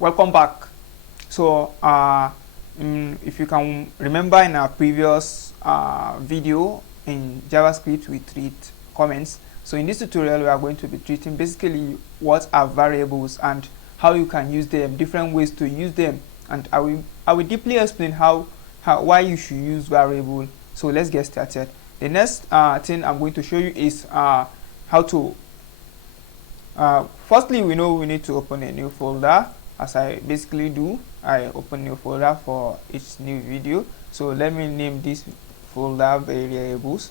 Welcome back. So if you can remember, in our previous video in JavaScript we treat comments. So in this tutorial we are going to be treating basically what are variables and how you can use them, different ways to use them, and I will deeply explain why you should use variable. So let's get started. The next thing I'm going to show you is how to firstly, we know we need to open a new folder. As I basically do, I open new folder for each new video. So let me name this folder variables.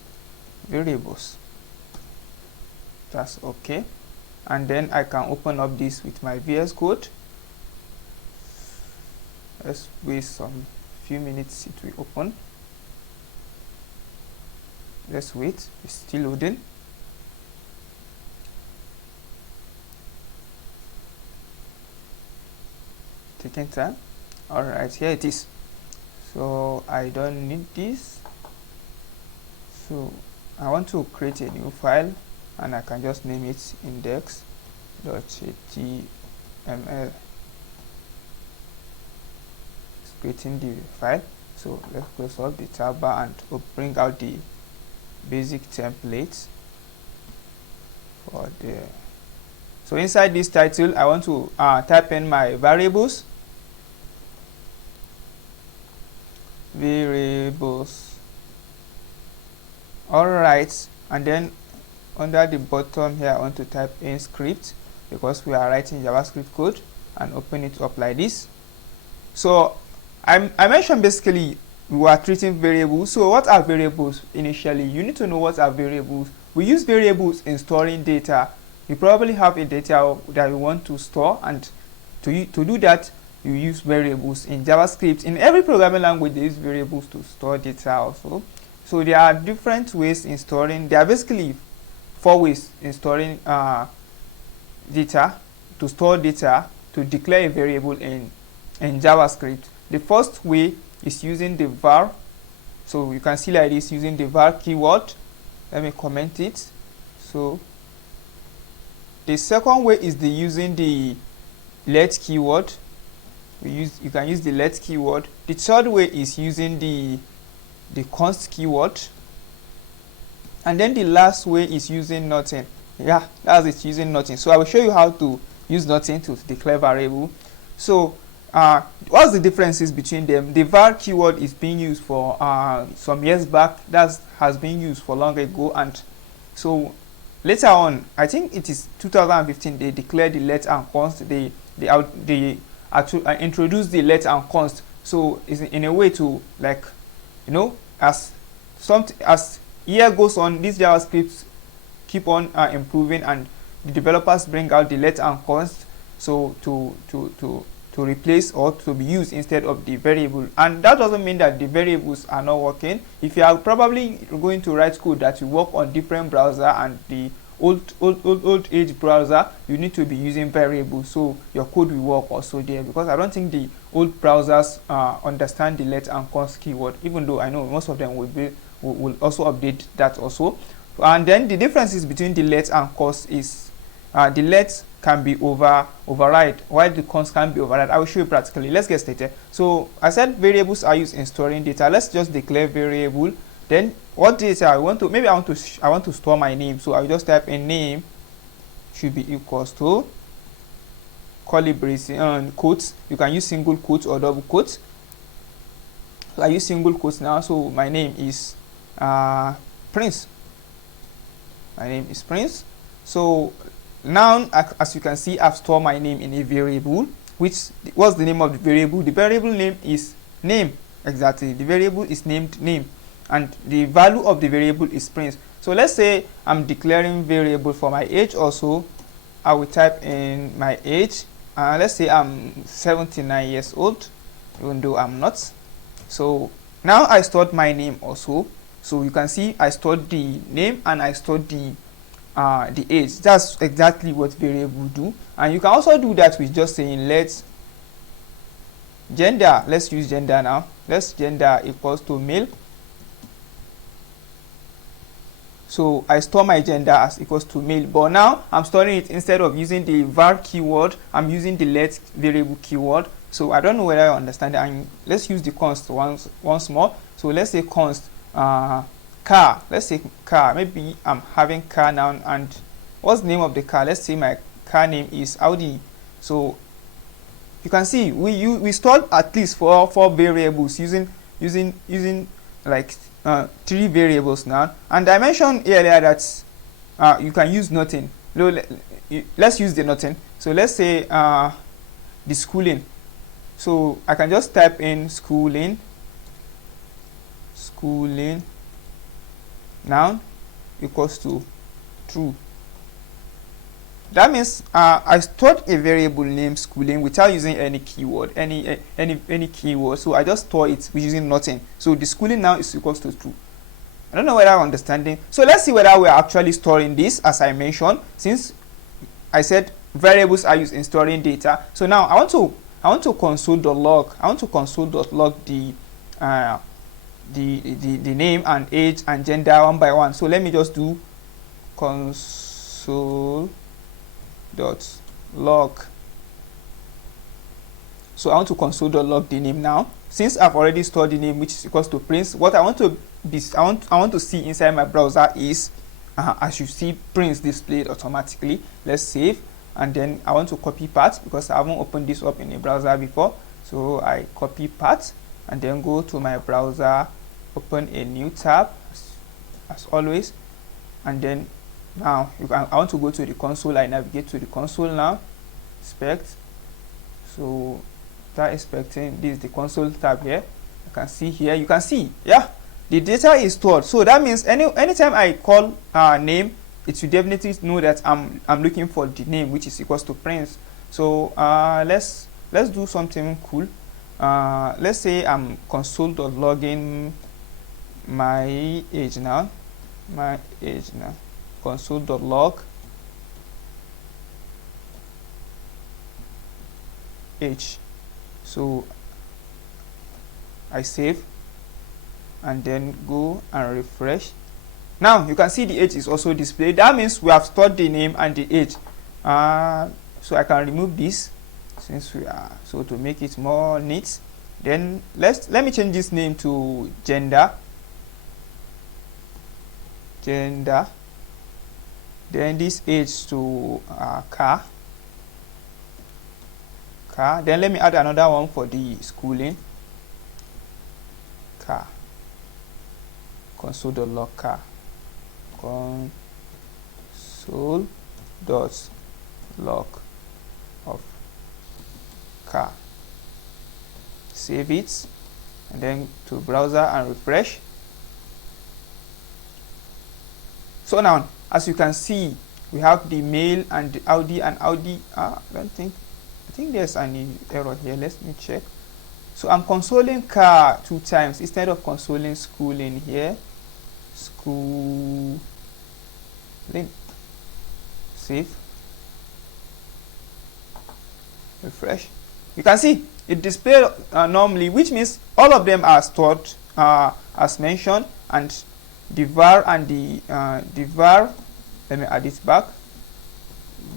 That's okay. And then I can open up this with my VS Code. Let's wait some few minutes, it will open. Let's wait, it's still loading. Taking time. Alright, here it is. So I don't need this. So I want to create a new file and I can just name it index.html. It's creating the file. So let's close up the tab bar and bring out the basic templates for the. So inside this title, I want to type in my variables. Alright, and then under the bottom here I want to type in script because we are writing JavaScript code, and open it up like this. So I mentioned basically we are treating variables. So what are variables? Initially you need to know what are variables. We use variables in storing data. You probably have a data that you want to store, and to do that you use variables. In JavaScript, in every programming language they use variables to store data also. So there are different ways in storing. There are basically 4 ways in storing data, to store data, to declare a variable in JavaScript. The first way is using the var. So you can see like this, using the var keyword. Let me comment it. So the second way is using the let keyword. You can use the let keyword. The third way is using the const keyword, and then the last way is using nothing. Yeah, that's it, using nothing. So I will show you how to use nothing to declare variable. So what's the differences between them? The var keyword is being used for some years back. That has been used for long ago, and so later on, I think it is 2015, they declared the let and const. They introduced the let and const. So it's in a way to, like, you know, as year goes on, these JavaScripts keep on improving, and the developers bring out the let and const, so to replace or to be used instead of the variable. And that doesn't mean that the variables are not working. If you are probably going to write code that will work on different browser and the old age browser, you need to be using variables, so your code will work also there, because I don't think the old browsers understand the let and const keyword, even though I know most of them will also update that also. And then the differences between the let and const is the let can be override, while the const can be override. I will show you practically. Let's get started. So I said variables are used in storing data. Let's just declare variable. Then what data I want to, maybe I want to store my name. So I will just type in name should be equals to curly braces, quotes. You can use single quotes or double quotes. So I use single quotes now. So my name is Prince. My name is Prince. So now, as you can see, I've stored my name in a variable. What's the name of the variable? The variable name is name. Exactly, the variable is named name, and the value of the variable is Prince. So let's say I'm declaring variable for my age also. I will type in my age. Let's say I'm 79 years old, even though I'm not. So now I stored my name also. So you can see I stored the name and I stored the age. That's exactly what variable do. And you can also do that with just saying let gender. Let's use gender now. Let's gender equals to male. So I store my gender as equals to male, but now I'm storing it instead of using the var keyword, I'm using the let variable keyword. So I don't know whether I understand that. And let's use the const once more. So let's say const car. Let's say car. Maybe I'm having car now, and what's the name of the car? Let's say my car name is Audi. So you can see we stored at least four variables using like 3 variables now. And I mentioned earlier that you can use nothing. Let's use the nothing. So let's say the schooling. So I can just type in schooling now equals to true. That means I stored a variable named schooling without using any keyword, any keyword. So I just store it using nothing. So the schooling now is equals to true. I don't know whether I'm understanding. So let's see whether we are actually storing this, as I mentioned, since I said variables are used in storing data. So now I want to console.log. I want to console.log the name and age and gender one by one. So let me just do console.log. So I want to console.log the name now. Since I've already stored the name, which is equals to Prince, what I want to see inside my browser is, as you see, Prince displayed automatically. Let's save, and then I want to copy path because I haven't opened this up in a browser before. So I copy path and then go to my browser, open a new tab as always, and then now I want to go to the console. I navigate to the console now, inspect. So start expecting, this is the console tab here. You can see here, you can see, yeah, the data is stored. So that means anytime I call name, it will definitely know that I'm looking for the name, which is equals to Prince. So let's do something cool. Let's say I'm console.logging my age now, console.log age. So I save and then go and refresh. Now you can see the age is also displayed. That means we have stored the name and the age. So I can remove this since we are, so to make it more neat. Then let me change this name to gender. Then this age to car. Then let me add another one for the schooling. Car. Console.log car. Console.log of car. Save it and then to browser and refresh. So now, as you can see, we have the male and the Audi and Audi. I think there's an error here. Let me check. So I'm consoling car 2 times instead of consoling schooling here. Schooling. Save. Refresh. You can see it displayed normally, which means all of them are stored as mentioned, and the var and the var. Let me add it back.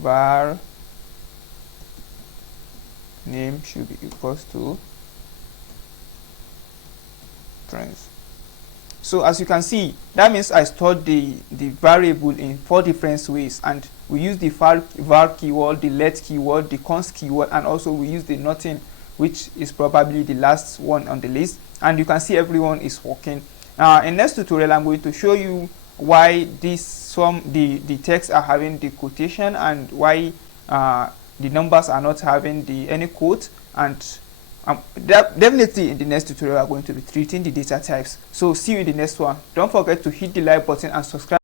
Var name should be equals to Prince. So as you can see, that means I stored the variable in 4 different ways, and we use the var keyword, the let keyword, the const keyword, and also we use the nothing, which is probably the last one on the list. And you can see everyone is working. In next tutorial, I'm going to show you why the text are having the quotation and why the numbers are not having any quote. And definitely in the next tutorial, we are going to be treating the data types. So see you in the next one. Don't forget to hit the like button and subscribe.